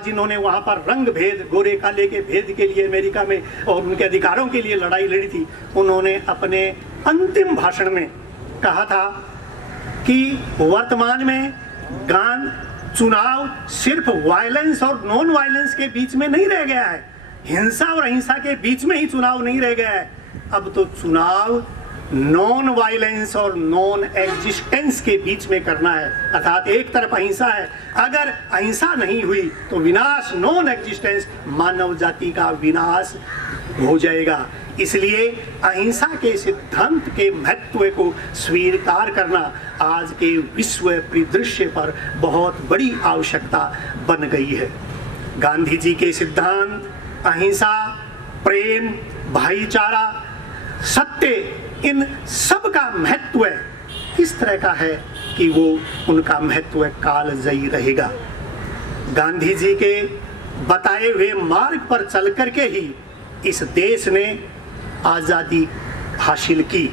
जिन्होंने वहां पर रंग भेद, गोरे काले के भेद के लिए अमेरिका में और उनके अधिकारों के लिए लड़ाई लड़ी थी, उन्होंने अपने अंतिम भाषण में कहा था कि वर्तमान में चुनाव सिर्फ वायलेंस और नॉन वायलेंस के बीच में नहीं रह गया है, हिंसा और अहिंसा के बीच में ही चुनाव नहीं रह गया है, अब तो चुनाव नॉन वायलेंस और नॉन एग्जिस्टेंस के बीच में करना है। अर्थात एक तरफ अहिंसा है, अगर अहिंसा नहीं हुई तो विनाश, नॉन एग्जिस्टेंस, मानव जाति का विनाश हो जाएगा। इसलिए अहिंसा के सिद्धांत के महत्व को स्वीकार करना आज के विश्व परिदृश्य पर बहुत बड़ी आवश्यकता बन गई है। गांधी जी के सिद्धांत अहिंसा, प्रेम, भाईचारा, सत्य, इन सब का महत्व इस तरह का है कि वो उनका महत्व कालजयी रहेगा। गांधी जी के बताए हुए मार्ग पर चल करके ही इस देश ने आज़ादी हासिल की।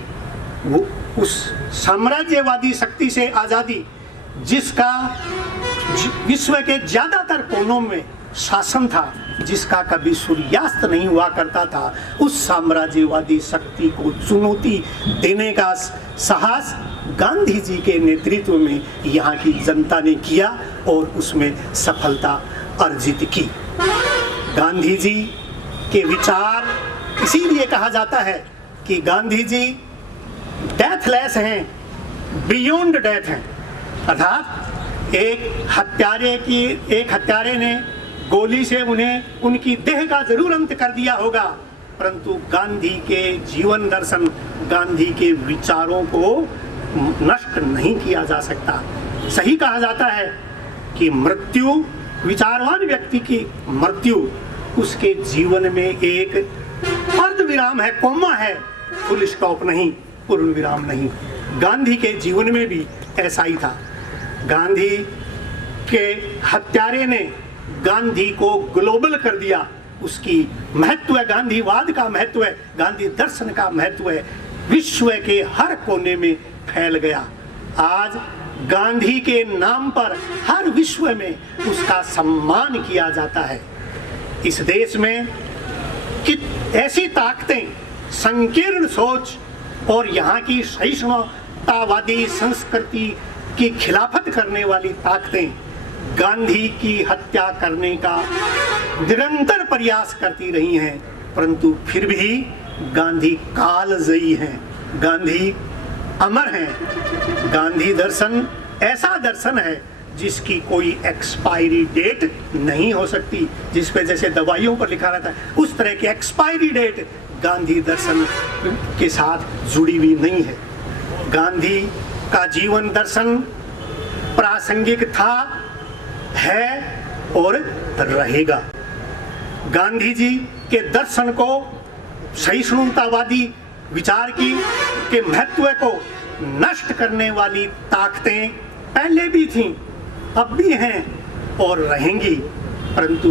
वो उस साम्राज्यवादी शक्ति से आज़ादी जिसका विश्व के ज़्यादातर कोनों में शासन था, जिसका कभी सूर्यास्त नहीं हुआ करता था, उस साम्राज्यवादी शक्ति को चुनौती देने का साहस गांधी जी के नेतृत्व में यहाँ की जनता ने किया और उसमें सफलता अर्जित की। गांधी जी के विचार, इसीलिए कहा जाता है कि गांधी जी डेथलेस हैं, बियॉन्ड डेथ हैं। अर्थात एक हत्यारे ने गोली से उन्हें उनकी देह का जरूर अंत कर दिया होगा, परंतु गांधी के जीवन दर्शन, गांधी के विचारों को नष्ट नहीं किया जा सकता। सही कहा जाता है कि मृत्यु, विचारवान व्यक्ति की मृत्यु उसके जीवन में एक अर्ध विराम है, कोमा है, फुल स्टॉप नहीं, पूर्ण विराम नहीं। गांधी के जीवन में भी ऐसा ही था। गांधी के हत्यारे ने गांधी को ग्लोबल कर दिया। उसकी महत्व है, गांधीवाद का महत्व है, गांधी दर्शन का महत्व है, विश्व के हर कोने में फैल गया। आज गांधी के नाम पर हर विश्व में उसका सम्मान किया जाता है। इस देश में ऐसी ताकतें, संकीर्ण सोच और यहाँ की सहिष्णुतावादी संस्कृति की खिलाफत करने वाली ताकतें गांधी की हत्या करने का निरंतर प्रयास करती रही हैं, परंतु फिर भी गांधी कालजयी हैं, गांधी अमर हैं। गांधी दर्शन ऐसा दर्शन है जिसकी कोई एक्सपायरी डेट नहीं हो सकती, जिस पे जैसे दवाइयों पर लिखा रहता है उस तरह की एक्सपायरी डेट गांधी दर्शन के साथ जुड़ी हुई नहीं है। गांधी का जीवन दर्शन प्रासंगिक था, है और रहेगा। गांधी जी के दर्शन को, सहिष्णुतावादी विचार के महत्व को नष्ट करने वाली ताकतें पहले भी थीं, अब भी हैं और रहेंगी, परंतु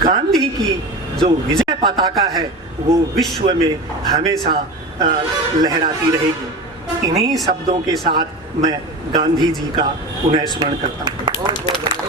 गांधी की जो विजय पताका है वो विश्व में हमेशा लहराती रहेगी। इन्हीं शब्दों के साथ मैं गांधी जी का पुनः स्मरण करता हूँ।